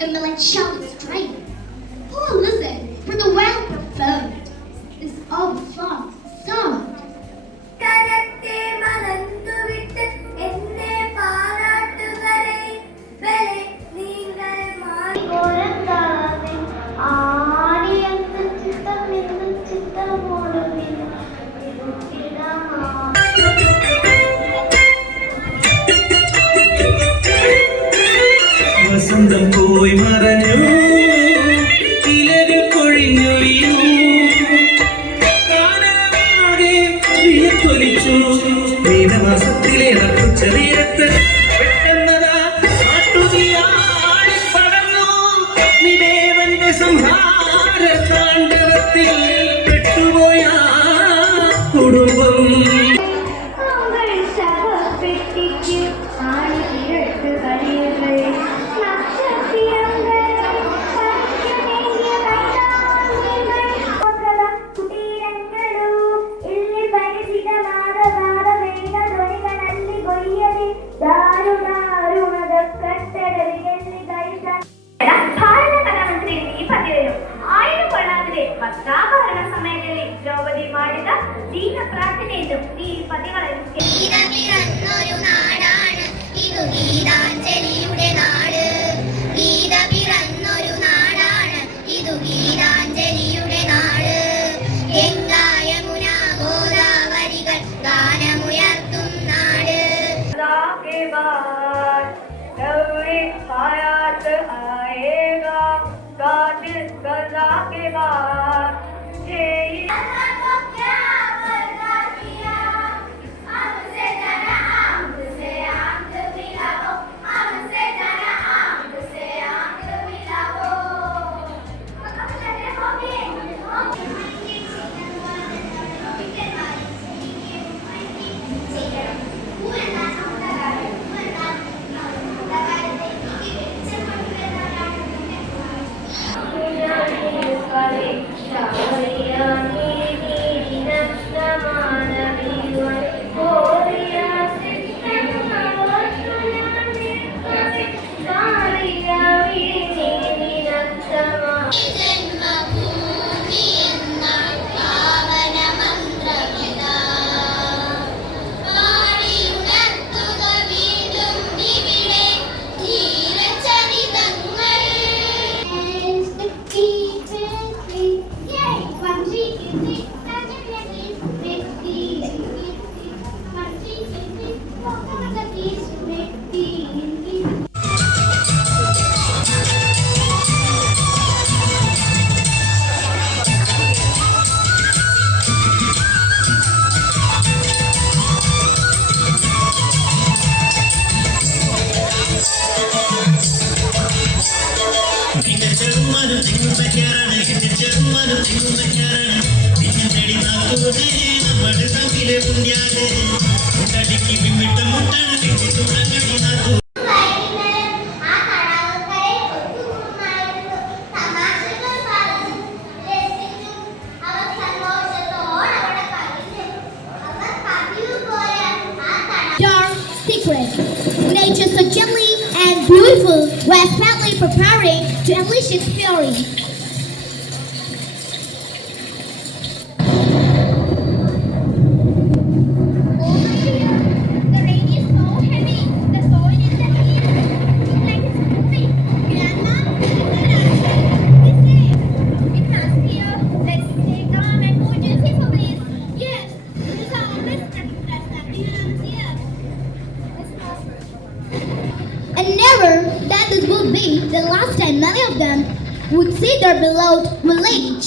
a melancholy strain. Oh, listen for the well performed, this old song sound. വസന്തം പോയി മറഞ്ഞു ഇലകൾ കൊഴിഞ്ഞു വീണു കാനനമാകെ വിയർത്തൊലിച്ചു മീനമാസത്തിലെ നട്ടുച്ച നേരത്ത് പെട്ടെന്നതാ കാട്ടുതീയാടി പടർന്നു നിദേവന്റെ സംഹാര താണ്ഡവത്തിൽ പെട്ടുപോയ കുടുംബം. വസ്ത്രാഭരണ സമയങ്ങളിൽ ദ്രൗപദി മാടിത ദീന പ്രാർത്ഥനയിലും ഈ പതികളെ പിറന്നൊരു നാടാണ് ഇതു ഗീതാഞ്ജലിയുടെ നാട്. ഗീത പിറന്നൊരു നാടാണ് ഇതു ഗീതാഞ്ജലിയുടെ നാട്. ഗംഗാ യമുന ഗോദാവരികൾ ഗാനമുയർത്തും നാട്. Secret. Nature so gently and beautiful was proudly preparing to unleash its fury. And never that this would be the last time many of them would see their beloved village.